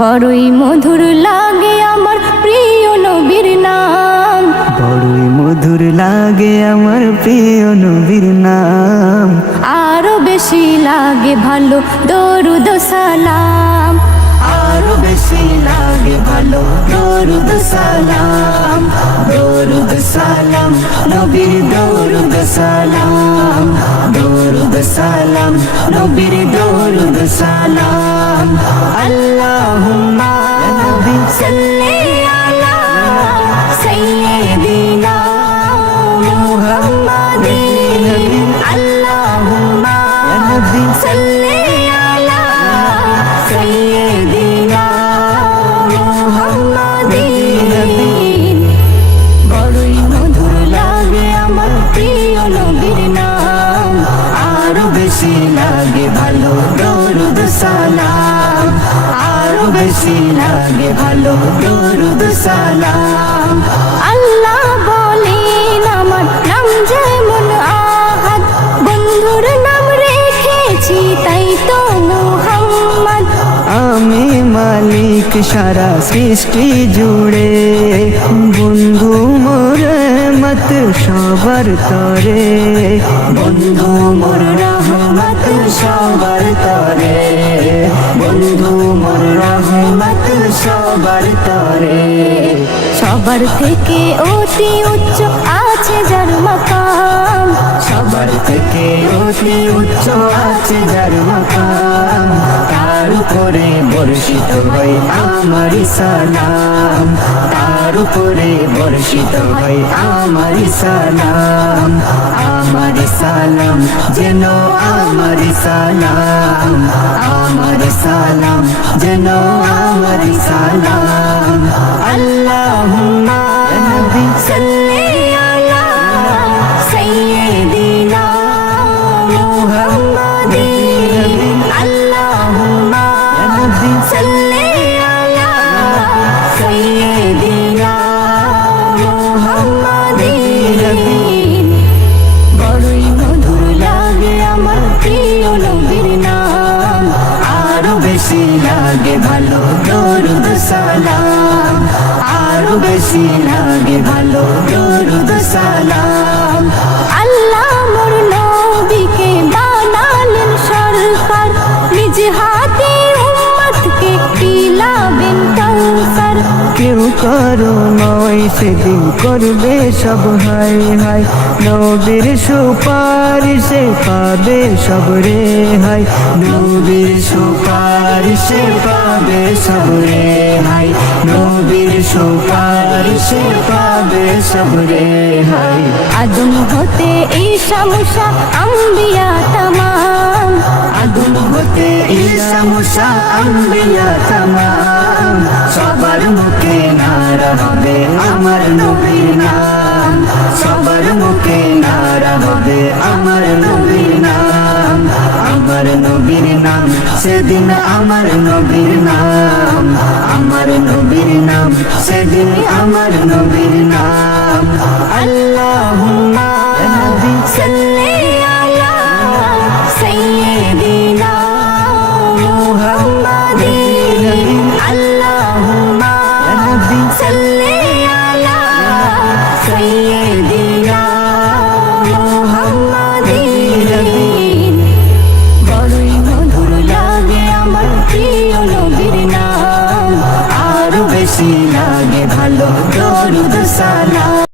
বড়ই মধুর লাগে আমার প্রিয় নবীর নাম, বড়ই মধুর লাগে আমার প্রিয় নবীর নাম। আরো বেশি লাগে ভালো দরুদ সালাম, আরো বেশি লাগে ভালো দরুদ সালাম, দরুদ সালাম নবীর দরুদ সালাম, দরুদ সালাম নবীর দরুদ সালাম। আল্লাহুম্মা ইয়া নবী সাল্লি আলা সাইয়্যিদিনা মুহাম্মাদিন, আল্লাহুম্মা ইয়া নবী সাল্লি আলা সাইয়্যিদিনা মুহাম্মাদিন। বড়ই মধুর লাগে আমার প্রিয় নবীর নাম, আরো বেশি লাগে ভালো দরুদ সালাম, আরো বেশি লাগে ভালো দরুদ সালাম। আল্লাহ বলেন আমার নাম যেমন আহাদ, বন্ধুর নাম রেখেছি তাই তো মুহাম্মদ। আমি মালিক সারা সৃষ্টি জুড়ে, বন্ধু মোর মত সবার তরে, বন্ধু মোর রহমত সবার তরে, বন্ধু মোর রহমত সবার তরে। সবার থেকে অতি উচ্চ আছে যার মাকাম, সবার থেকে অতি উচ্চ আছে যার মাকাম, তার উপরে বর্ষিত হয় আমার সালাম, তার উপরে বর্ষিত হয় আমার সালাম, আমার সালাম যেন আমার সালাম, আমার সালাম যেন আমার সালাম। আল্লাহুম্মা ইয়া নবী সাল্লি আলা সাইয়্যিদিনা মুহাম্মাদিন, আল্লাহুম্মা ইয়া নবী সাল্লি আলা সাইয়্যিদিনা মুহাম্মাদিন। বড়ই মধুর লাগে আমার প্রিয় নবীর নাম, আরো বেশি লাগে ভালো দরুদ সালাম, আরো বেশি লাগে ভালো দরুদ সালাম। আল্লাহ মোর নবীকে বানালেন সরকার, নিজ হাতে উম্মতকে বিলাবেন কাউসার। কেউ কারো নয় সেদিন করবে সব হায় হায়, নবীর সুপারিশে পাবে সব রে হায়, নবীর সুপারিশে পাবে সব রে হায়, নবীর সুপারিশে পাবে সব রে হায়। আদম হতে ঈসা মুসা আম্বিয়া তামাম, আদম হতে ঈসা মুসা আম্বিয়া তামাম, সবার মুখে নারা হবে আমার নবীর নাম, সবার মুখে নারা হবে আমার নবীর নাম, আমার নবীর নাম সেদিন আমার নবীর নাম, আমার নবীর নাম সেদিন আমার নবীর নাম। আল্লাহুম্মা ইয়া নবী সাল্লি আলা সাইয়্যিদিনা মুহাম্মাদিন, আল্লাহুম্মা ইয়া নবী সাল্লি আলা সাইয়্যিদিনা মুহাম্মাদিন। বড়ই মধুর লাগে আমার প্রিয় নবীর নাম, আরো বেশি লাগে ভালো দরুদ সালাম।